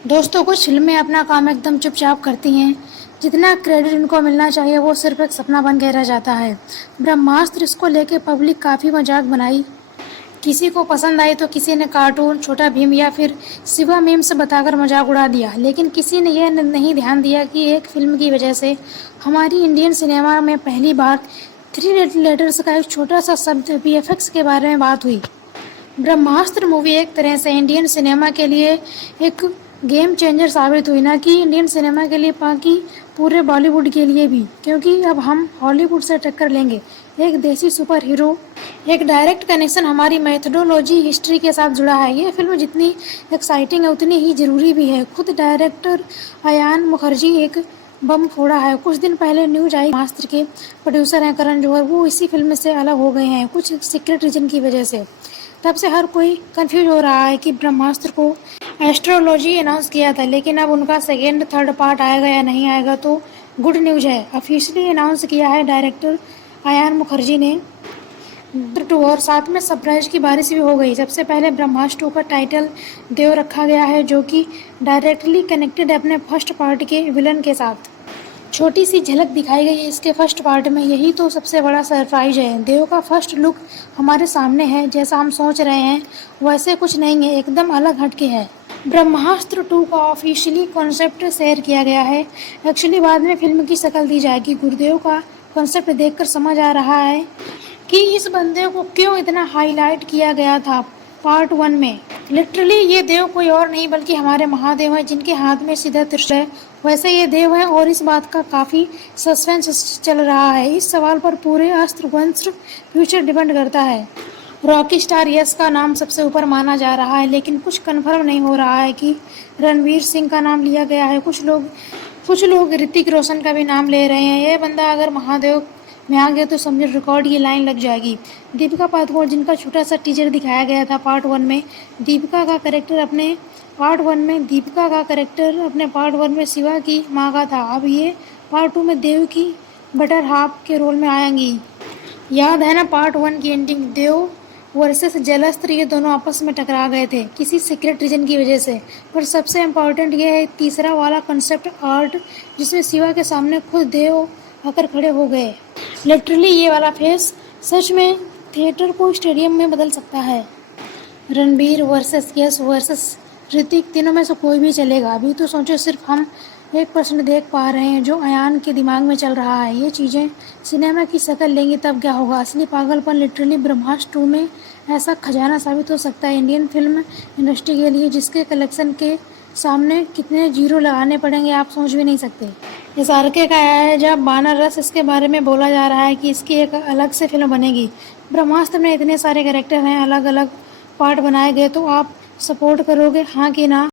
दोस्तों, कुछ फिल्में अपना काम एकदम चुपचाप करती हैं। जितना क्रेडिट इनको मिलना चाहिए वो सिर्फ एक सपना बन के रह जाता है। ब्रह्मास्त्र इसको लेके पब्लिक काफ़ी मजाक बनाई। किसी को पसंद आई तो किसी ने कार्टून, छोटा भीम या फिर शिवा मीम्स बताकर मजाक उड़ा दिया। लेकिन किसी ने यह नहीं ध्यान दिया कि एक फिल्म की वजह से हमारी इंडियन सिनेमा में पहली बार थ्री लेटर्स का एक छोटा सा शब्द वीएफएक्स के बारे में बात हुई। ब्रह्मास्त्र मूवी एक तरह से इंडियन सिनेमा के लिए एक गेम चेंजर साबित हुई, ना कि इंडियन सिनेमा के लिए बाकी पूरे बॉलीवुड के लिए भी, क्योंकि अब हम हॉलीवुड से टक्कर लेंगे। एक देसी सुपर हीरो, एक डायरेक्ट कनेक्शन हमारी मैथडोलॉजी हिस्ट्री के साथ जुड़ा है। ये फिल्म जितनी एक्साइटिंग है उतनी ही ज़रूरी भी है। खुद डायरेक्टर अयान मुखर्जी एक बम फोड़ा है। कुछ दिन पहले न्यूज आई ब्रह्मास्त्र के प्रोड्यूसर हैं करण जौहर, वो इसी फिल्म से अलग हो गए हैं कुछ सीक्रेट रीजन की वजह से। तब से हर कोई कंफ्यूज हो रहा है कि ब्रह्मास्त्र को एस्ट्रोलॉजी अनाउंस किया था, लेकिन अब उनका सेकेंड थर्ड पार्ट आएगा या नहीं आएगा तो गुड न्यूज़ है। ऑफिशियली अनाउंस किया है डायरेक्टर अयान मुखर्जी ने टू, और साथ में सरप्राइज की बारिश भी हो गई। सबसे पहले ब्रह्मास्त्र 2 का टाइटल देव रखा गया है, जो कि डायरेक्टली कनेक्टेड है अपने फर्स्ट पार्ट के विलन के साथ। छोटी सी झलक दिखाई गई है इसके फर्स्ट पार्ट में, यही तो सबसे बड़ा सरप्राइज है। देव का फर्स्ट लुक हमारे सामने है। जैसा हम सोच रहे हैं वैसे कुछ नहीं है, एकदम अलग हटके है। ब्रह्मास्त्र 2 का ऑफिशियली कॉन्सेप्ट शेयर किया गया है। एक्चुअली बाद में फिल्म की शक्ल दी जाएगी। गुरुदेव का कॉन्सेप्ट देखकर समझ आ रहा है कि इस बंदे को क्यों इतना हाईलाइट किया गया था पार्ट 1 में। लिटरली ये देव कोई और नहीं बल्कि हमारे महादेव हैं, जिनके हाथ में सीधा त्रिशूल है। वैसे ये देव है और इस बात का काफ़ी सस्पेंस चल रहा है। इस सवाल पर पूरे अस्त्र वंश फ्यूचर डिपेंड करता है। रॉकी स्टार यश का नाम सबसे ऊपर माना जा रहा है, लेकिन कुछ कंफर्म नहीं हो रहा है कि रणवीर सिंह का नाम लिया गया है। कुछ लोग ऋतिक रोशन का भी नाम ले रहे हैं। ये बंदा अगर महादेव में आ गया तो समझो रिकॉर्ड की लाइन लग जाएगी। दीपिका पादुकोण, जिनका छोटा सा टीजर दिखाया गया था पार्ट 1 में, दीपिका का करेक्टर अपने पार्ट 1 में शिवा की माँ का था। अब ये पार्ट 2 में देव की बटर हाफ के रोल में आएंगी। याद है ना पार्ट 1 की एंडिंग, देव वर्सेस जलस्त्र, ये दोनों आपस में टकरा गए थे किसी सीक्रेट रीजन की वजह से। पर सबसे इम्पोर्टेंट ये है तीसरा वाला कंसेप्ट आर्ट, जिसमें शिवा के सामने खुद देव आकर खड़े हो गए। लिटरली ये वाला फेस सच में थिएटर को स्टेडियम में बदल सकता है। रणबीर वर्सेस यश वर्सेस ऋतिक, तीनों में से कोई भी चलेगा। अभी तो सोचो सिर्फ हम 1% देख पा रहे हैं जो अयान के दिमाग में चल रहा है। ये चीज़ें सिनेमा की शक्ल लेंगी तब क्या होगा। असली पागलपन लिटरली ब्रह्मास्त्र 2 में ऐसा खजाना साबित हो सकता है इंडियन फिल्म इंडस्ट्री के लिए, जिसके कलेक्शन के सामने कितने जीरो लगाने पड़ेंगे आप सोच भी नहीं सकते। इस आरके का है जब बानर रस, इसके बारे में बोला जा रहा है कि इसकी एक अलग से फिल्म बनेगी। ब्रह्मास्त्र में इतने सारे कैरेक्टर हैं, अलग अलग पार्ट बनाए गए, तो आप सपोर्ट करोगे हाँ कि ना?